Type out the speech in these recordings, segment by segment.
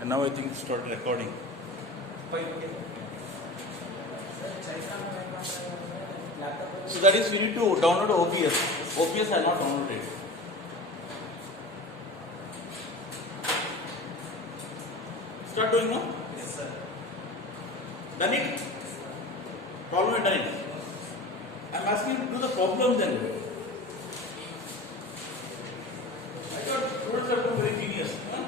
And now I think it started recording. So that is we need to download OBS. OBS I not downloaded. Start doing now? Yes, sir. Done it? Problem is done it. I'm asking you to do the problem then. I thought students are very genius. Huh?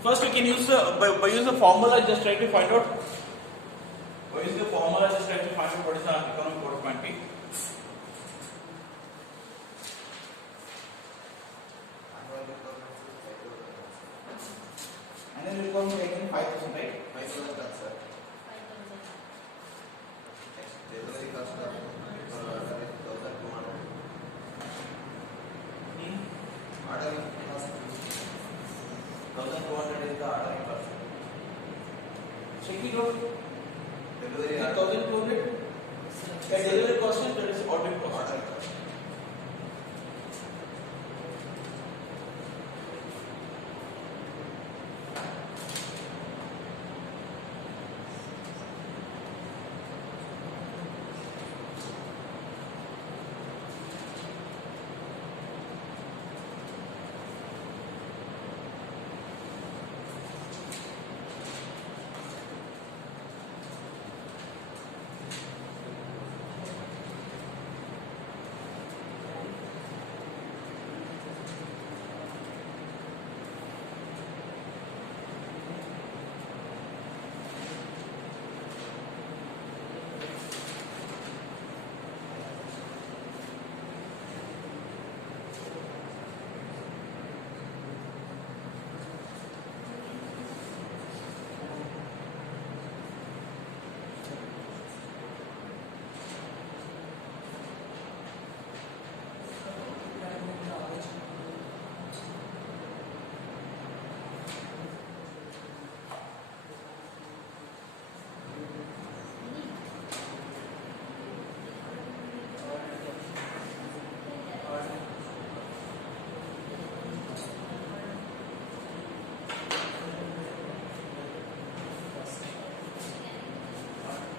First, we can use by use the formula. Just try to find out. By using the formula, just try to find out what is the economic growth quantity. And then we come to again 5,000, right? 5,000, sir. 5,000. Delivery cost of 1,200. Ordering cost 1,200 is the ordering cost. Check it out. Delivery 1,200. Yeah, delivery cost and that is ordering cost. ordering cost.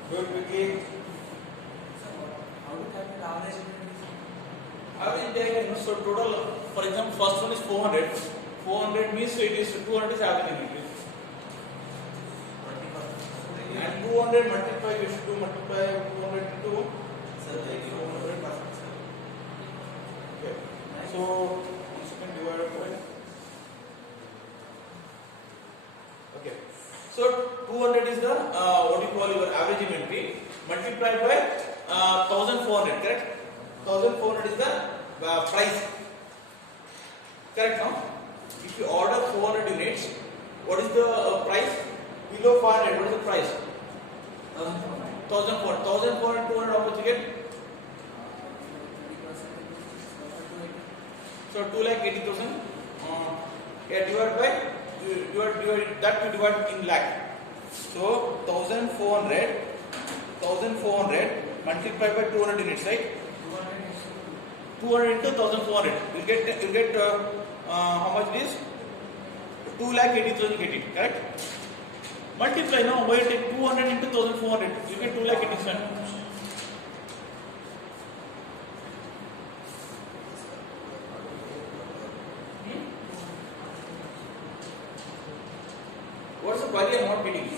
Good, Vicky. How to calculate average? Average diagram. So total, for example, first one is 400. 400 means it is 200 is average unit. And 200 multiply, you should do multiply 200 into. Sir, they give 100%. Okay. So this can divide by. Okay. So 200 is the what you call your average inventory multiplied by 1,400. Correct? 1,400 is the price. Correct now? If you order 400 units, what is the price? Below 500, what is the price? 1,400. 1,400, 200, how much you get? So 2,80,000. Yeah, divide by that you divide in lakh. So 1,400 multiplied by 200 units, right? 200 into 1,400. You get how much it is? 2,80,000 get it, correct? Multiply now. Why take 200 into 1,400? You get 2,80,000. What's the query I'm not getting?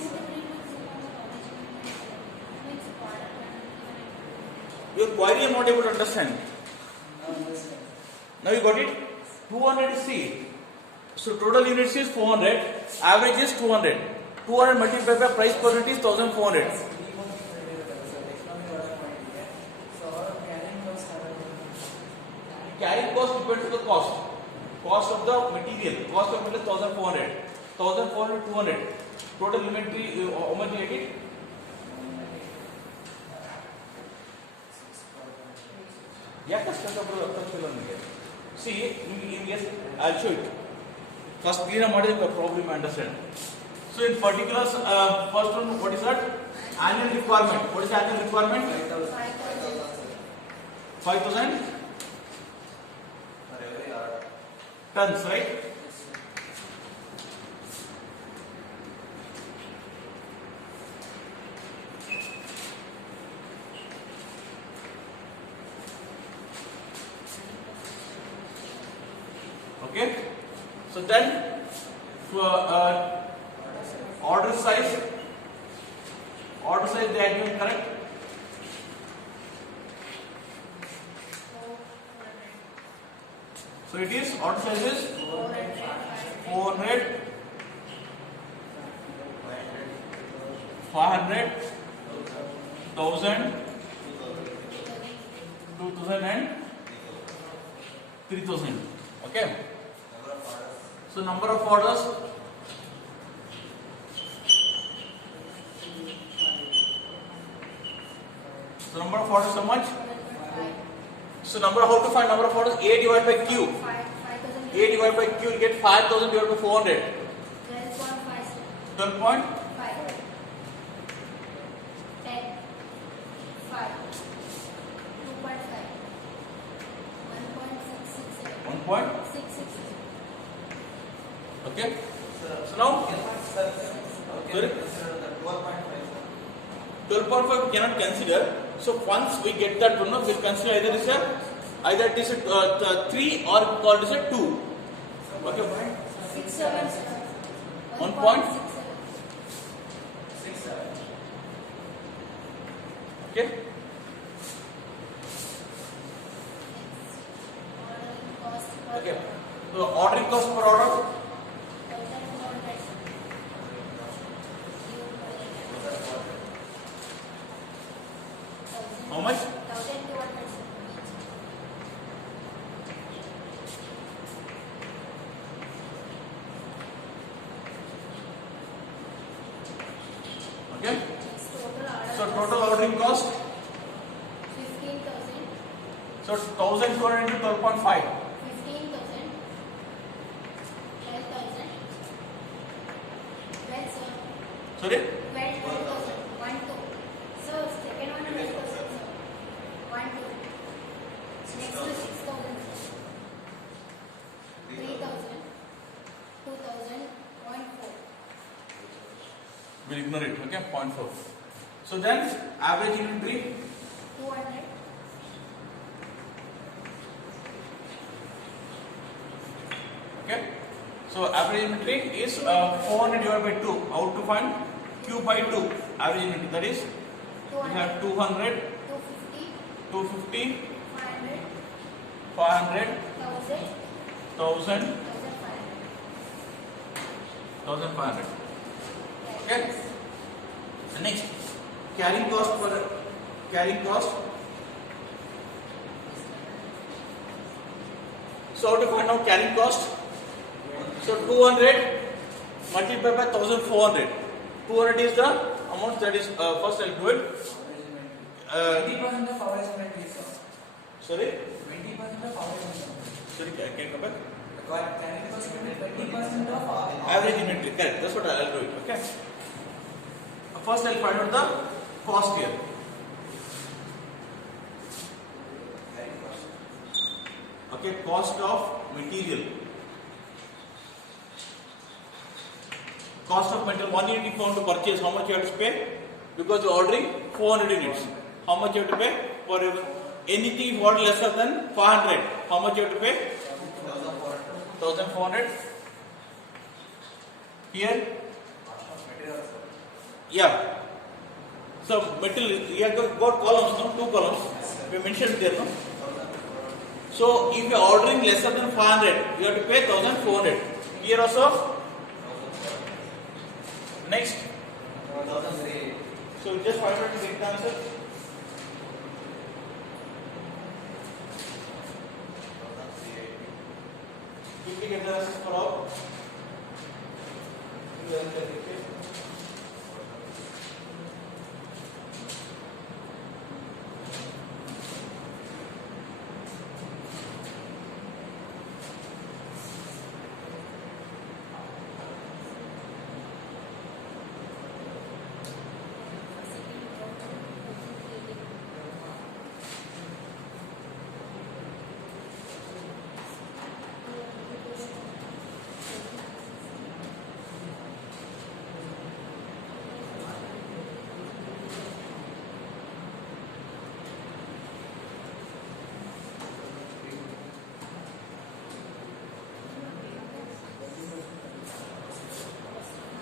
Your query I'm not able to understand. Now you got it? 200 is C. So total units is 400. Average is 200. 200 multiplied by price per unit is 1,400. Carrying cost depends on the cost. Cost of the material. Cost of material is 1,400. 1,400, 200. Total inventory, how much you get it? ಯಾಕೆ ಕಷ್ಟಪಟ್ಟು ಅರ್ಥವಿಲ್ಲ ನನಗೆ. C in yes I'll show it. First clear ಮಾಡಿದ್ರೆ problem understand. So in particulars, first one, what is that? Annual requirement. What is annual requirement? 5,000 For every hour. tons, right? Okay. So then, for order size they are given, correct? So it is order size is 400, 500, 1000, 2000 and 3000. Okay. So number of orders. So number of orders how much? So number, how to find number of orders? A divided by Q. A divided by Q, you get 5,000 divided by 400. 12 point. 1 point. Okay. So now, sorry? 12.5 we cannot consider. So once we get that one, we'll consider either it is a 3 or called as a 2. Okay. 1 point. 6,7. Okay. Okay. So ordering cost per order. How much? Okay. So total ordering cost. 15,000. So 1,200 into 12.5. 15,000. 12,000. 12, sir. Sorry. 12,000. 1, 2. So second one 12,000, sir. 1, 2. Next to 6,000, sir. 3,000. 2,000. 1, 4. We'll ignore it. Okay. 0.4. So then average inventory. 200. Okay. So average inventory is 400 divided by 2. How to find? Q by 2. Average inventory. That is, we 200. have 200, 250. 250, 500. 500, 1,000. 1,000, 1,500. 1,500. Okay. And next, carrying cost for carrying cost. So how to find out carrying cost? So 200 multiplied by 1,400. 200 is the amount that is first I'll do it. 20% of average inventory, sir. Sorry, 20% of average inventory. sorry, can you come back? Carrying cost will be 20% of Average inventory, correct. That's what I'll do it. Okay. First I'll find out the cost here. Okay, cost of material. Cost of material, 1 unit if you want to purchase, how much you have to pay? Because you're ordering 400 units. How much you have to pay? For anything if you order lesser than 500, how much you have to pay? 1,400. Here? Yeah. So material, you have got columns, no? 2 columns. We mentioned there, no? So if you are ordering lesser than 500, you have to pay 1,400. Here also. Next. So just 500 to get the answer. Quickly get the answer for all.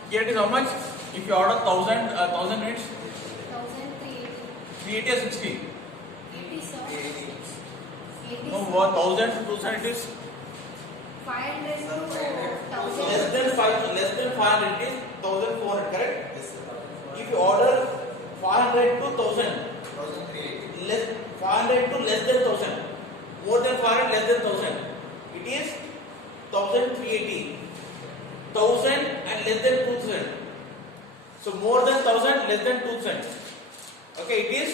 Here it is how much? If you order 1000 units, 1380. 380 or 60? 80 sir. 80 No, sir. 1000 to 2000 it is 500 to less 1000. than 500 it is 1400, correct? Yes, sir. If you order 500 to 1000, 1380. less 500 to less than 1000, more than 500 less than 1000, it is 1380. 1000 and less than 2000. So more than 1000, less than 2000. Okay, it is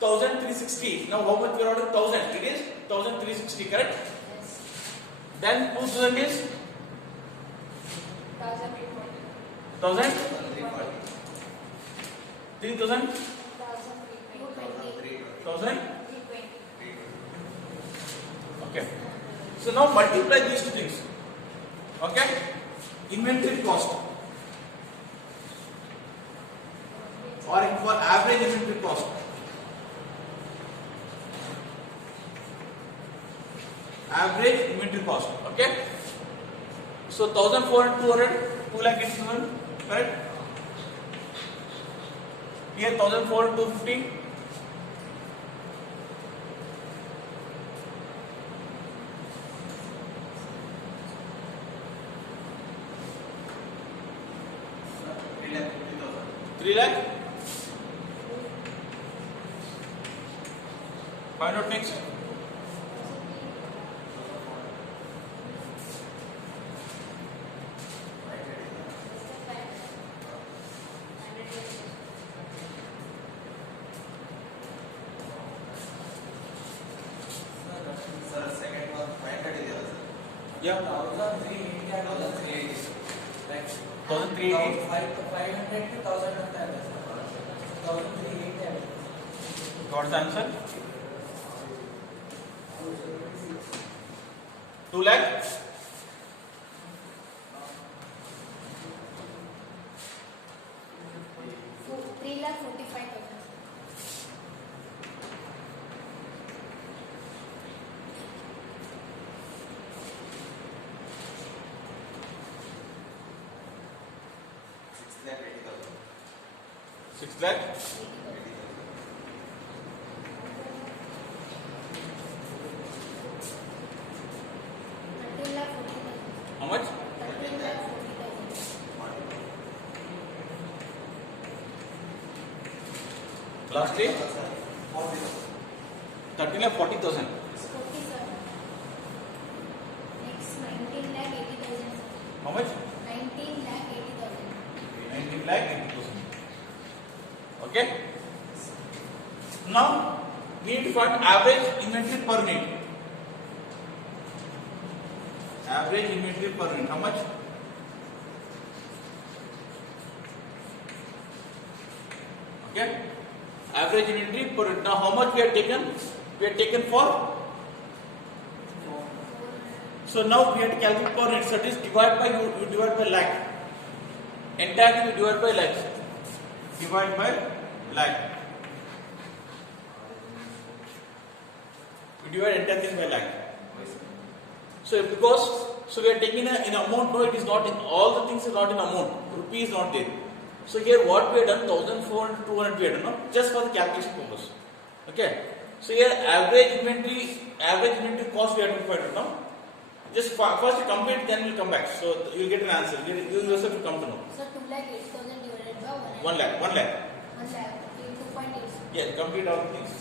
1360. Now how much we order? 1000. It is 1360, correct? Yes. Then 2000 is 1340. 1000, 340. 3000, 220. 1000. 320. Okay. So now multiply these two things. Okay. Inventory cost or for average inventory cost. Average inventory cost. Okay. So 1400, 200, 2,80,000, correct? Here 1400, 250. Sir, 350,000. 3 lakh. Find out next. Sir, second one 500 is there, sir. Yeah. 1380 and 1380. like 1380. 500 to 1000 ಅಂತ ಇದೆ sir 1380 What's the answer? 2 lakh. So 3,45,000. Six lakh 80,000. 6 lakh. 13,40,000. How much? 13,40,000. Lastly, 40,000. 13 lakh 40,000. 40 sir. Next 19,80,000 sir. How much? 19,80,000. 19 lakh 80,000. Okay. Now we need to find average inventory per unit. Average inventory per unit. How much? Okay. Average inventory per unit. Now how much we have taken? We have taken for. So now we have to calculate per unit. So it is divided by you divide by lakh. Entire thing you divide by lakh. Divide by lakh. We divide entire thing by lakh. So because we are taking in amount. No, it is not in all the things is not in amount. Rupee is not there. So here what we have done 1400, 200 we have done, no? Just for the calculation purpose. Okay. So here average inventory cost we have to find out now. Just first you complete, then we'll come back. So you will get an answer. You yourself will come to know. So 2,80,000 divided by 1 lakh. 1 lakh. 1 lakh. 2.8. Yeah, complete all the things.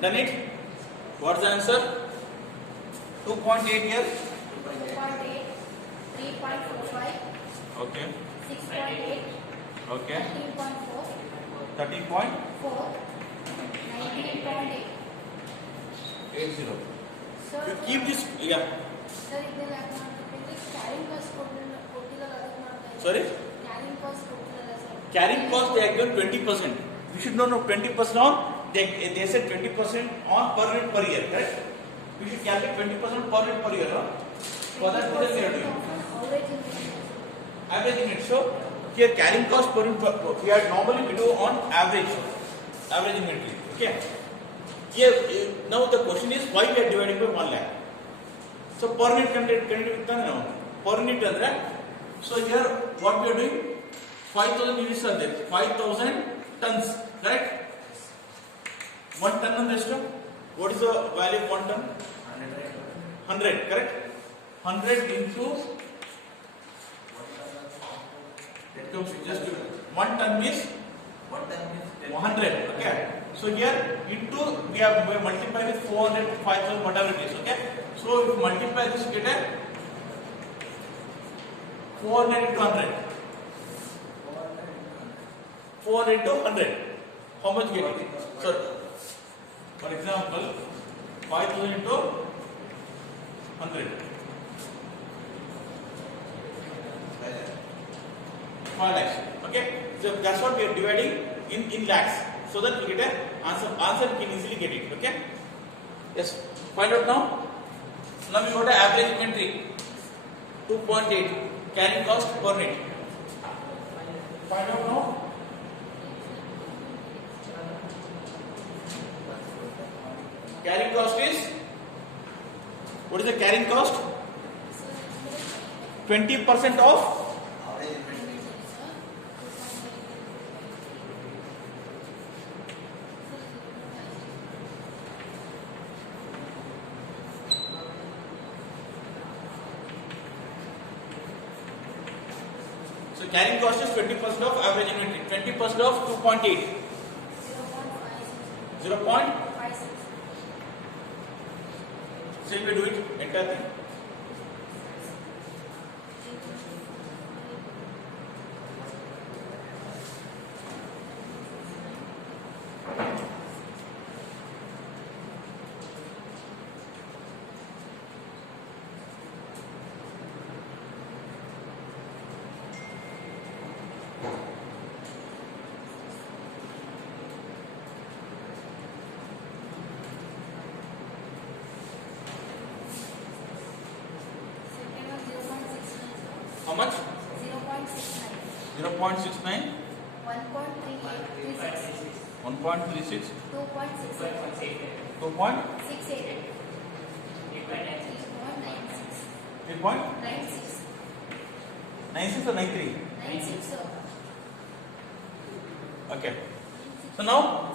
Done it? What's the answer? 2.8 here. 2.8, 3.45, Okay. 6.8, Okay. 13.4, 30.80. 19.8. Sir, You keep this. Yeah. sir, ಇದೆಲ್ಲ ಯಾಕೆ ಮಾಡ್ತಿದ್ದೀರಿ? Carrying cost ಕೊಟ್ಟಿಲ್ಲ ಅದಕ್ಕೆ ಮಾಡ್ತಾ ಇದ್ದೀನಿ. Sorry. Carrying cost ಕೊಟ್ಟಿಲ್ಲ sir. Carrying cost they have given 20%. You should know 20% on. They said 20% on per unit per year, correct? We should calculate 20% per unit per year. Huh? For that, what is there doing? Average in the Average unit. So here carrying cost per unit. We are normally we do on average inventory. Okay. Here now the question is why we are dividing by 1 lakh. So per unit can no per unit andre. So here what we are doing 5,000 units are there. 5,000 tons, correct? 1 ton and ಎಷ್ಟು? What is the value of 1 ton? 100, correct? 100 into it comes just 1 ton means 100, okay? So here into we have multiplied with 400, 5,000, whatever it is, okay? So if you multiply this, you get a 400 into 100. 400 into 100. How much you get it? So, for example, 5,000 into 100. 5 lakhs. Okay? So that's what we are dividing in lakhs. So that we get a answer. Answer we can easily get it. Okay? Yes. Find out now. Now we got an average inventory. 2.8. Carrying cost per unit. Find out now. Carrying cost is, what is the carrying cost? 20% of Average inventory. So carrying cost is 20% of average inventory. 20% of 2.8. 0. 0.56. So we do it entire thing. Second one 0.69. How much? 0.69. 0.69, 1.38. 1.36, 2.68. 2.68, 68. 3.96. 3.96 96. or 93? 96, sir. Okay. So now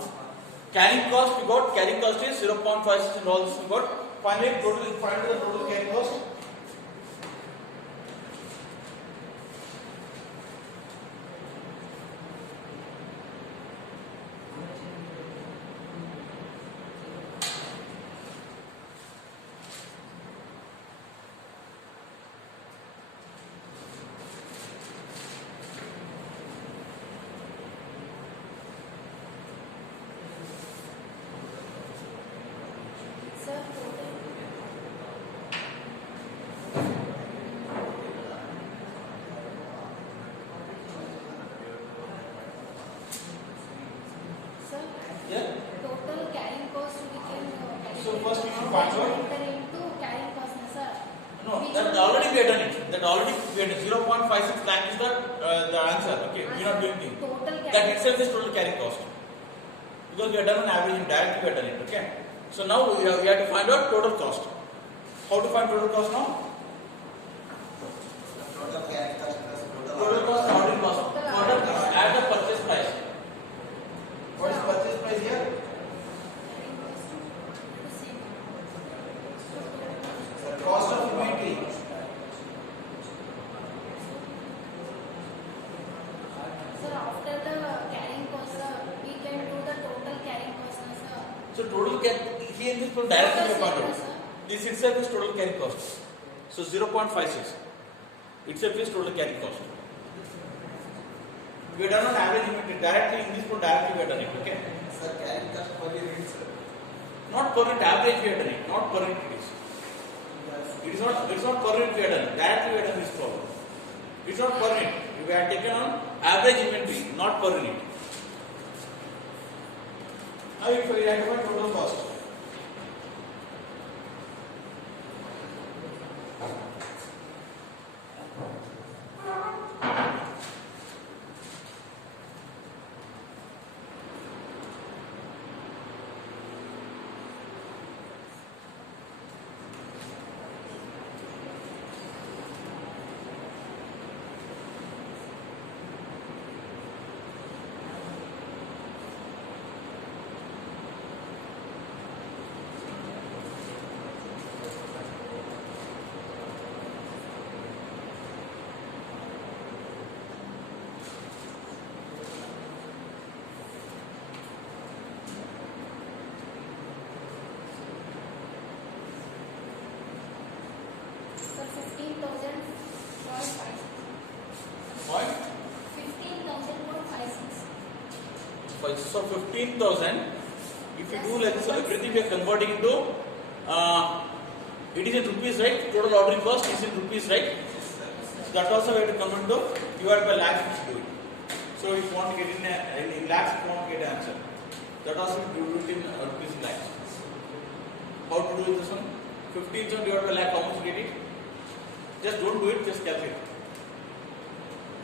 carrying cost we got. Carrying cost is 0.56 and all this we got. Finally total. Find the total carrying cost. Sir, total. Sir, Yeah. total carrying cost we can So first we should calculate. find out. Enter into carrying cost, na, sir. No, that already we have done it. That already we had 0.56 lakh is the answer. Okay, we are not doing anything. Total That carrying itself is total carrying cost. Because we have done an average and directly we have done it. Okay. So now we have to find out total cost. How to find total cost now? Total carrying cost plus total Total cost, ordering cost. Total add the purchase price. What is purchase price here? carrying cost the same. Cost of inventory. Sir, after the carrying cost, sir, we can do the total carrying cost, na, sir. So total here in this one directly we found out. This itself is total carry cost. So 0.56 itself is total carry cost. We have done on average inventory directly in this one directly we have done it. Okay. Sir, carrying cost per unit, sir. Not per unit average we have done it. Not per unit it is. It is not. It's not per unit we have done. Directly we have done this problem. It's not per unit. We have taken on average inventory, not per unit. Now if we identify total cost. So 15,000.56. Point 15,000.56. so 15,000. If you do like this, everything we are converting into. It is in rupees, right? Total ordering cost is in rupees, right? So that also we have to convert to divided by lakhs which do it. So if you want to get in lakhs, if you want to get an answer. That also we do it in rupees in lakhs. How to do this one? 15,000 divided by lakh, how much you get it? Just don't do it, just calculate.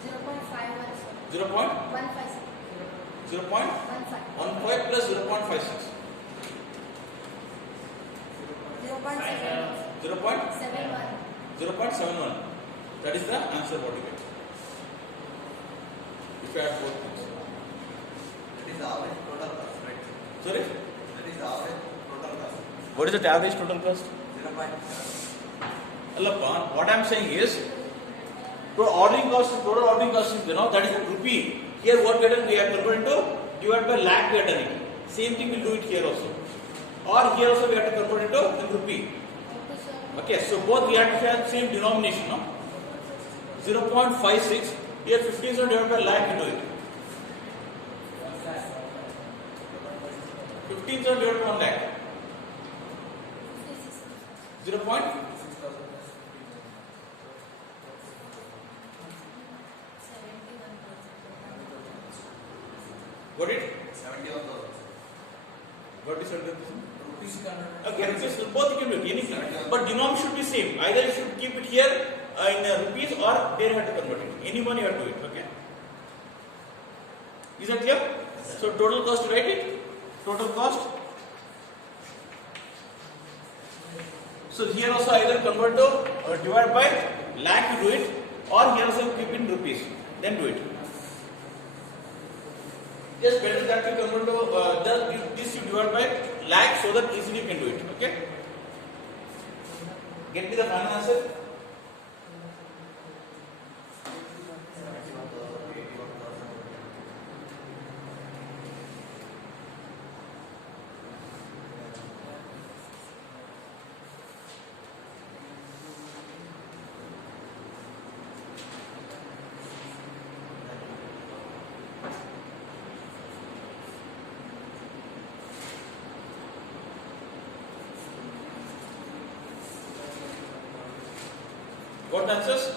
0.51. 0. 156. 0.15 15. plus 0.56. 0.71. 0.71. That is the answer what you get. If you add both things. That is the average total cost, right? Sorry? That is the average total cost. What is the average total cost? 0.7. Allappa, what I am saying is, total ordering cost is, that is in rupee. Here what we are doing, we are converting to divided by lakh we are doing. Same thing we will do it here also. Or here also we have to convert it to in rupee. Okay, so both we have to have same denomination, no? 0.56. Here 15,000 divided by lakh we do it. 15,000 divided by 1 lakh. 0. Got it? 71,000. What is 100%? Rupees converted. Okay, rupees, both you can do it, anything. But denomination should be same. Either you should keep it here in rupees or there you have to convert it. Any one you have to do it, okay? Is that clear? So total cost, write it. Total cost. So here also either convert to divide by lakh you do it, or here also you keep in rupees. Then do it. Just better that you convert to this you divide by lakh so that easily you can do it. Okay? Get me the final answer. 71,000, 81,000. What answers?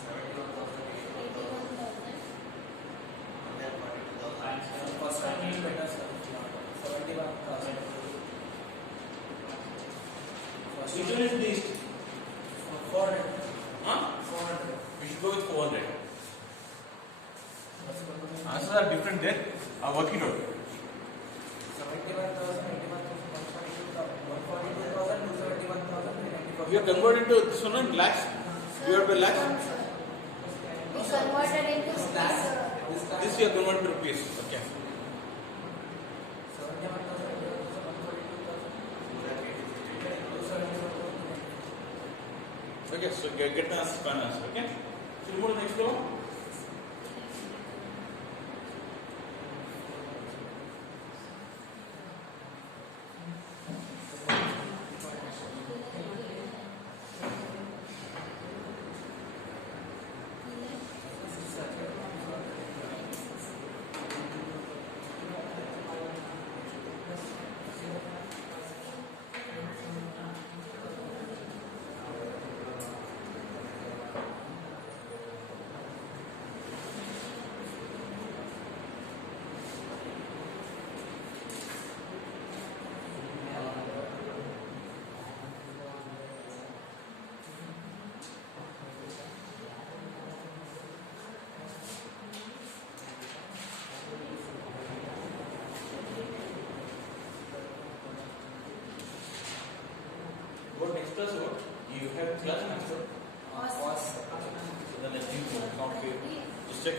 71,000, 81,000. First time you better, sir. 71,000. First Which one is least? 400. Huh? 400. We should go with 400. What's going to be? Answers are different there. Work it out. 71,000, 81,000, 142,000, 271,000, We are converted to this one in lakhs. Divided by lakhs. We converted into rupees. This we are converted to rupees. Okay. 71,000, Okay. So get the answer, final answer. Okay. So we move to the next one.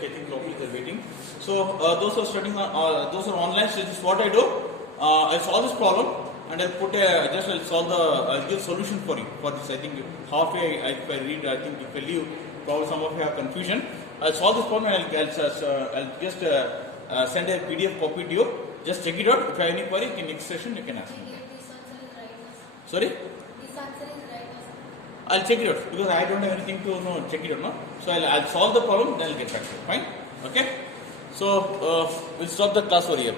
check. I think probably they're waiting. So those who are studying, those who are online, so this is what I do. I solve this problem and I'll put I'll solve I'll give solution for you for this. I think halfway if I read, I think if I leave, probably some of you have confusion. I'll solve this problem and I'll just send a PDF copy to you. Just check it out. If you have any query, in next session you can ask me. This answer is right, sir. Sorry? This answer is right, sir. I'll check it out because I don't have anything to check it out. No? So I'll solve the problem, then I'll get back to you. Fine? Okay? So we'll stop the class over here.